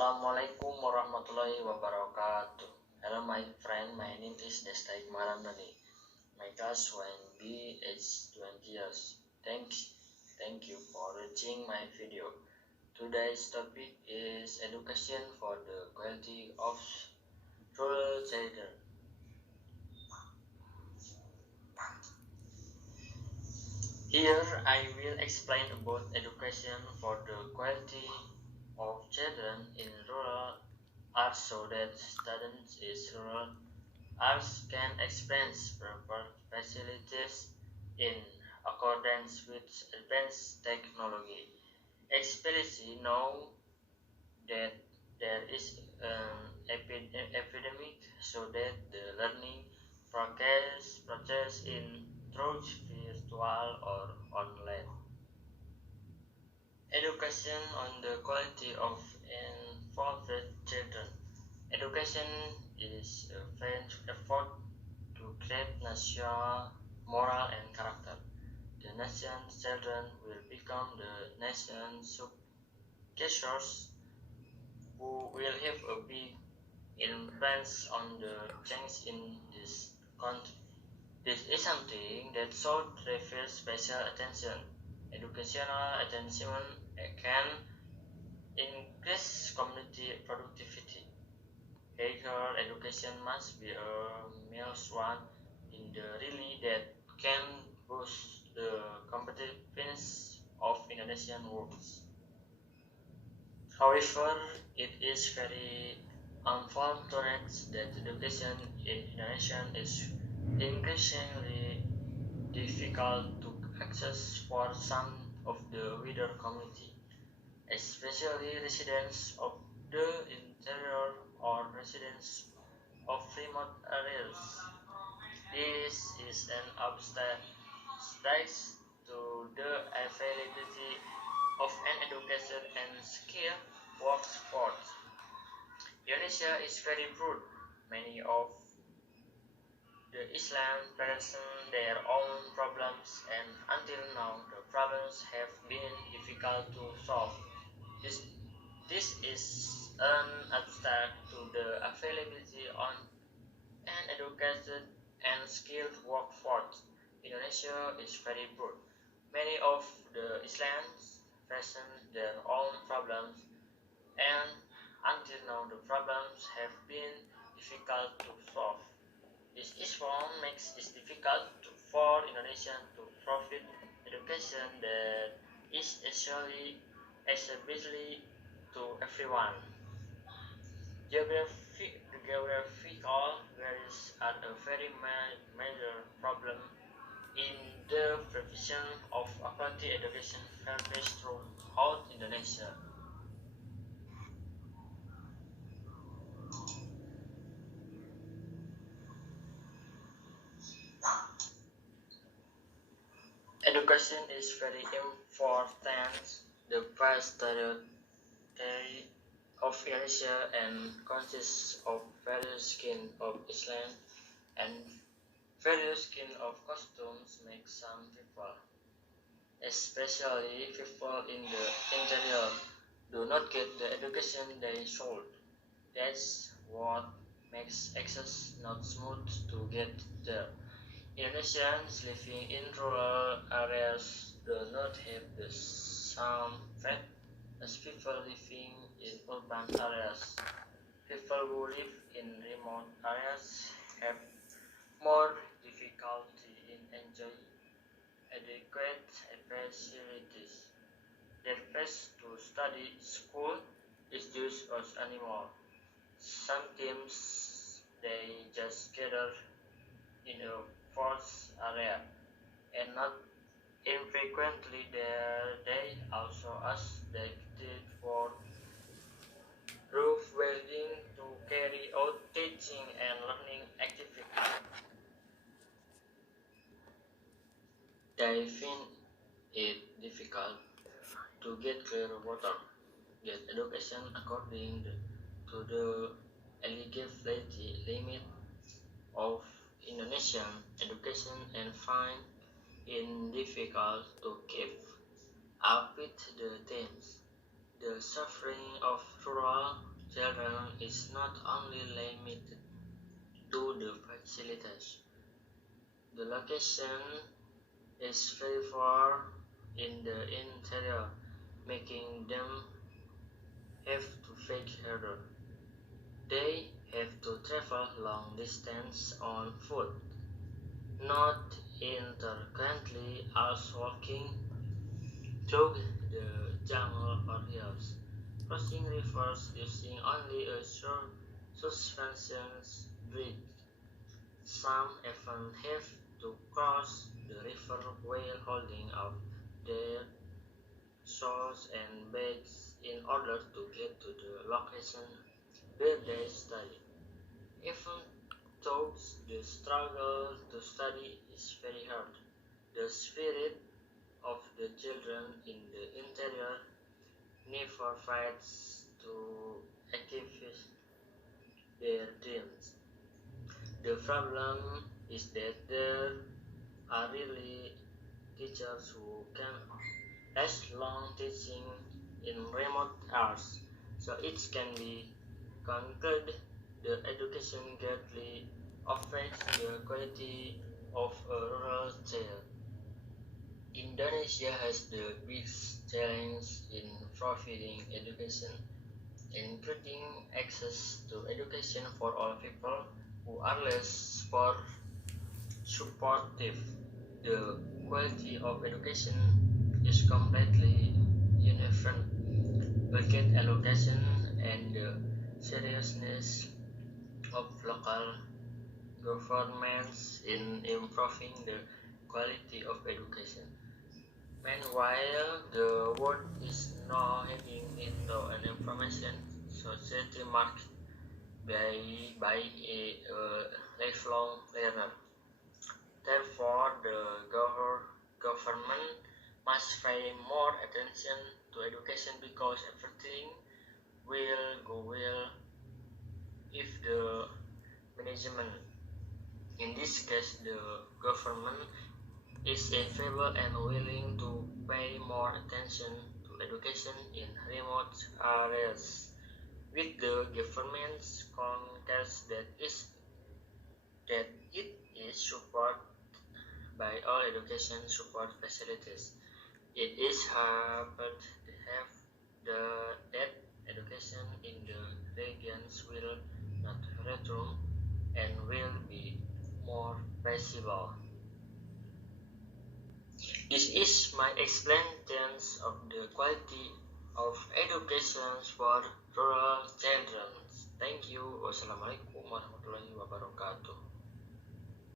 Assalamualaikum warahmatullahi wabarakatuh. Hello my friend, my name is Desta Ikmaramdani. My class when B is 20 years. Thank you for watching my video. Today's topic is education for the quality of rural children. Here I will explain about education for the quality of children in rural areas so that students in rural areas can experience proper facilities in accordance with advanced technology. Explicitly know that there is an epidemic so that the learning process in through virtual or online. Education on the quality of involved children. Education is a French effort to create national moral and character. The nation's children will become the nation's successors who will have a big influence on the change in this country. This is something that should receive special attention. Educational attention can increase community productivity. Higher education must be a means one in the really that can boost the competitiveness of Indonesian workers. However, it is very unfortunate that education in Indonesia is increasingly difficult to access for some of the wider community, especially residents of the interior or residents of remote areas. This is an obstacle to the availability of an educated and skilled workforce. Indonesia is very broad. Many of the Islam present their own problems, and until now the problems have been difficult to solve. This, this is an obstacle to the availability on an educated and skilled workforce. Indonesia is very broad. Many of the Islams present their own problems, and until now the problems have been difficult to solve. This issue makes it difficult for Indonesians to provide education that is actually accessible to everyone. Geographical barriers are a very major problem in the provision of quality education service throughout Indonesia. Education is very important. The vast territory of Indonesia and consists of various kinds of Islam and various kinds of costumes make some people, especially people in the interior, do not get the education they should. That's what makes access not smooth to get there. Indonesians living in rural areas do not have the same fate as people living in urban areas. People who live in remote areas have more difficulty in enjoying adequate facilities. Their pace to study school is just as anymore. Sometimes they just gather in a forest area, and not infrequently they also ask the kid for roof welding to carry out teaching and learning activities. They find it difficult to get clear water, get education according to the eligibility limit of Indonesian education, and find it difficult to keep up with the times. The suffering of rural children is not only limited to the facilities. The location is very far in the interior, making them have to face harder. They have to travel long distance on foot, not intercurrently as walking through the jungle or hills, crossing rivers using only a short suspension bridge. Some even have to cross the river while holding up their shawls and bags in order to get to the location where they study. Even though the struggle to study is very hard, the spirit of the children in the interior never fights to achieve their dreams. The problem is that there are really teachers who can last long teaching in remote areas, so it can be concluded the education greatly affects the quality of a rural child. Indonesia has the biggest challenge in providing education, including access to education for all people who are less supportive. The quality of education is completely uneven. Budget allocation and the seriousness of local governments in improving the quality of education. Meanwhile, the world is now heading into an information society marked by a lifelong learner. Therefore, the government must pay more attention to education because everything will go well if the management, in this case the government, is able and willing to pay more attention to education in remote areas. With the government's concurs that it is supported by all education support facilities. It is hard to have that education in the regions will not return and will be more feasible. This is my explanation of the quality of education for rural children. Thank you. Wassalamualaikum warahmatullahi wabarakatuh.